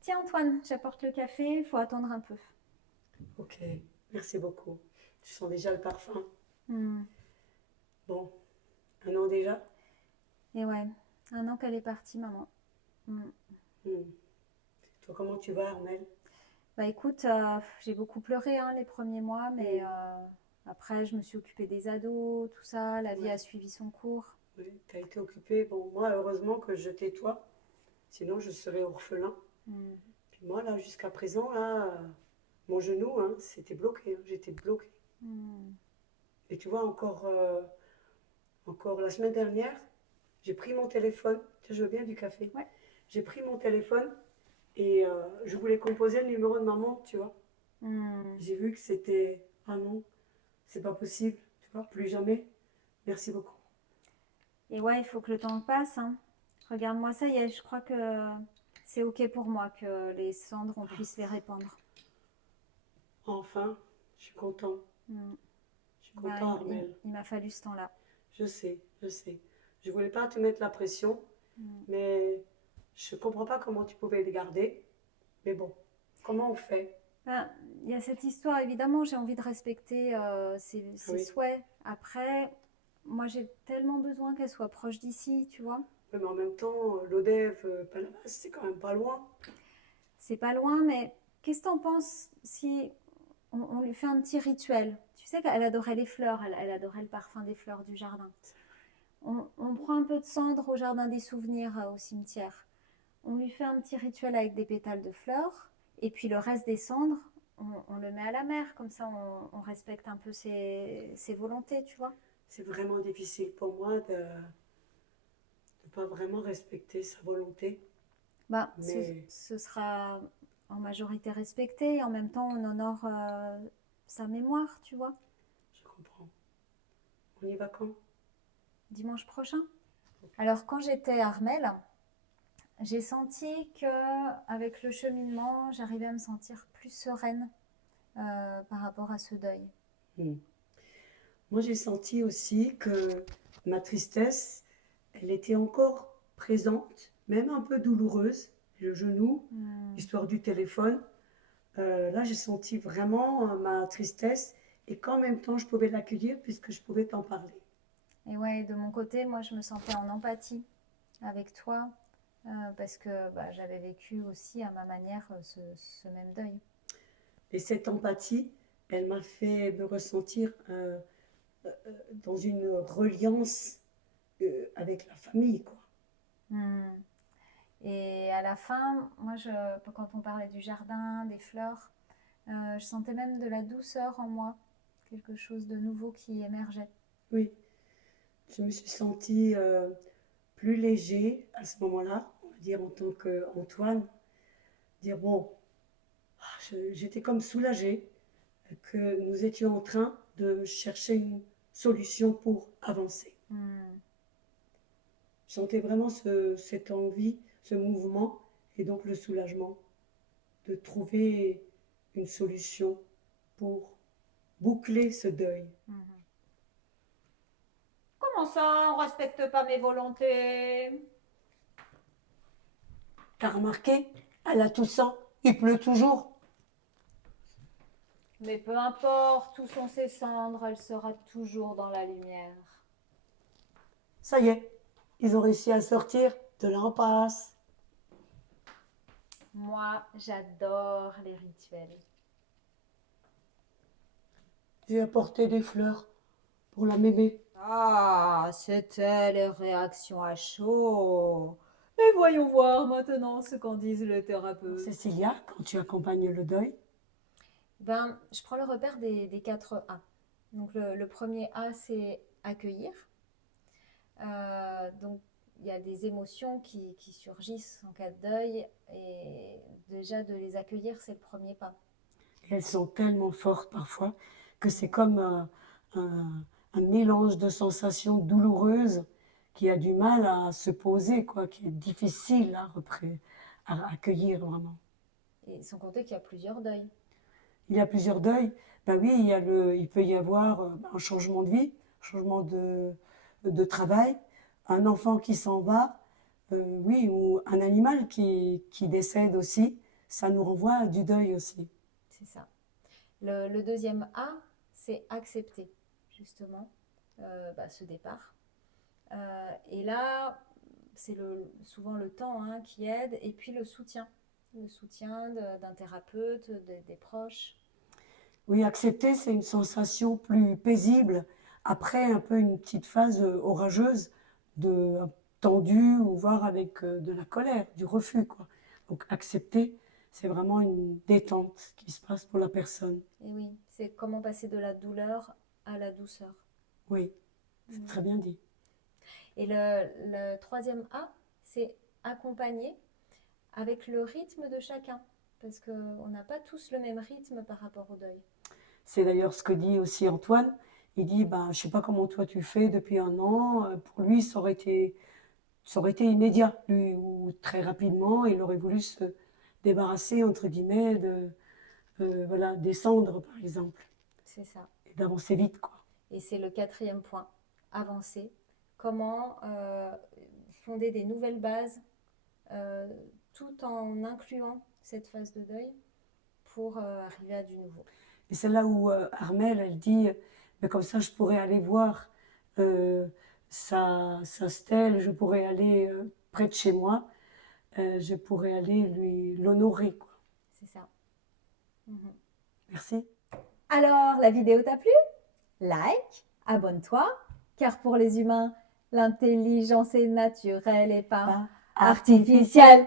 Tiens Antoine, j'apporte le café, il faut attendre un peu. Ok, merci beaucoup. Tu sens déjà le parfum. Hmm. Bon, un an déjà. Et ouais, 1 an qu'elle est partie, maman. Hmm. Hmm. Toi, comment tu vas, Armel? Bah écoute, j'ai beaucoup pleuré hein, les premiers mois, mais Hmm. après je me suis occupée des ados, tout ça, la vie Ouais, a suivi son cours. ouais, t'as été occupée. Bon, moi, heureusement que je tais toi, sinon je serais orphelin. Hmm. Puis moi, là, jusqu'à présent, là, mon genou, hein, c'était bloqué, hein, j'étais bloqué. Hmm. Et tu vois, encore la semaine dernière, j'ai pris mon téléphone. Tiens, je veux bien du café. Ouais. J'ai pris mon téléphone et je voulais composer le numéro de maman, tu vois. Hmm. J'ai vu que c'était, ah non, c'est pas possible, tu vois, plus jamais. Merci beaucoup. Et ouais, il faut que le temps passe, hein. Regarde-moi ça, y est, je crois que c'est ok pour moi que les cendres, on Ah, puisse les répandre. enfin, je suis content. Hmm. Je suis Bah, content, Armel. il m'a fallu ce temps-là. Je sais, je sais. Je voulais pas te mettre la pression, Hmm. mais je comprends pas comment tu pouvais les garder. Mais bon, comment on fait? Ben, il y a cette histoire, évidemment, j'ai envie de respecter Ah ses oui, souhaits. Après, moi, j'ai tellement besoin qu'elle soit proche d'ici, tu vois. oui, mais en même temps, l'Odève, Palavas, c'est quand même pas loin. C'est pas loin, mais qu'est-ce que t'en penses si on lui fait un petit rituel? Tu sais qu'elle adorait les fleurs, elle adorait le parfum des fleurs du jardin. On prend un peu de cendre au jardin des souvenirs, au cimetière. On lui fait un petit rituel avec des pétales de fleurs, et puis le reste des cendres, on le met à la mer, comme ça on respecte un peu ses volontés, tu vois. C'est vraiment difficile pour moi de ne pas vraiment respecter sa volonté. Bah, Mais ce sera en majorité respecté, et en même temps on honore sa mémoire, tu vois. je comprends. On y va quand? Dimanche prochain. Ok. Alors quand j'étais à Armel, j'ai senti que avec le cheminement, j'arrivais à me sentir plus sereine par rapport à ce deuil. Hmm. Moi, j'ai senti aussi que ma tristesse, elle était encore présente, même un peu douloureuse. Le genou, Hmm. l'histoire du téléphone. Là, j'ai senti vraiment ma tristesse et qu'en même temps, je pouvais l'accueillir puisque je pouvais t'en parler. Et ouais, de mon côté, moi, je me sentais en empathie avec toi parce que bah, j'avais vécu aussi à ma manière ce même deuil. Et cette empathie, elle m'a fait me ressentir dans une reliance avec la famille, quoi. Hmm. Et à la fin, moi, quand on parlait du jardin, des fleurs, je sentais même de la douceur en moi, quelque chose de nouveau qui émergeait. Oui, je me suis sentie plus léger à ce moment-là, on va dire en tant qu'Antoine, dire bon, j'étais comme soulagée que nous étions en train de chercher une solution pour avancer. Hmm. Je sentais vraiment cette envie, ce mouvement et donc le soulagement de trouver une solution pour boucler ce deuil. Mhm. Comment ça, on respecte pas mes volontés? T'as remarqué? À la Toussaint, il pleut toujours. Mais peu importe, où sont ses cendres, elle sera toujours dans la lumière. Ça y est, ils ont réussi à sortir de l'impasse. Moi, j'adore les rituels. J'ai apporté des fleurs pour la mémé. Ah, c'était les réactions à chaud. Et voyons voir maintenant ce qu'en disent les Alors, thérapeutes. Cécilia, quand tu accompagnes le deuil, Ben, je prends le repère des 4 A. Donc le premier A, c'est accueillir. Donc il y a des émotions qui surgissent en cas de deuil et déjà de les accueillir, c'est le premier pas. elles sont tellement fortes parfois que c'est comme un mélange de sensations douloureuses qui a du mal à se poser, quoi, qui est difficile à accueillir vraiment. Et sans compter qu'il y a plusieurs deuils. Il y a plusieurs deuils. Ben oui, il peut y avoir un changement de vie, changement de travail, un enfant qui s'en va, oui, ou un animal qui décède aussi, ça nous renvoie à du deuil aussi. C'est ça. Le deuxième A, c'est accepter, justement, ce départ. Et là, c'est souvent le temps hein, qui aide, et puis le soutien d'un thérapeute, des proches. Oui, accepter, c'est une sensation plus paisible après un peu une petite phase orageuse, de tendue ou voire avec de la colère, du refus, quoi. Donc accepter, c'est vraiment une détente qui se passe pour la personne. Et oui, c'est comment passer de la douleur à la douceur. Oui, c'est très bien dit. Et le troisième A, c'est accompagner avec le rythme de chacun, parce qu'on n'a pas tous le même rythme par rapport au deuil. C'est d'ailleurs ce que dit aussi Antoine. Il dit, ben, je sais pas comment toi tu fais depuis un an. Pour lui, ça aurait été immédiat, lui, ou très rapidement. Il aurait voulu se débarrasser, entre guillemets, voilà, descendre, par exemple, C'est ça. et d'avancer vite, quoi. Et c'est le quatrième point, avancer. Comment fonder des nouvelles bases euh, tout en incluant cette phase de deuil pour arriver à du nouveau. Et c'est là où Armelle, elle dit, mais comme ça, je pourrais aller voir euh, sa stèle, je pourrais aller près de chez moi, je pourrais aller l'honorer, quoi. C'est ça. Mhm. Merci. Alors, la vidéo t'a plu? Like, abonne-toi, car pour les humains, l'intelligence est naturelle et pas Pas artificielle.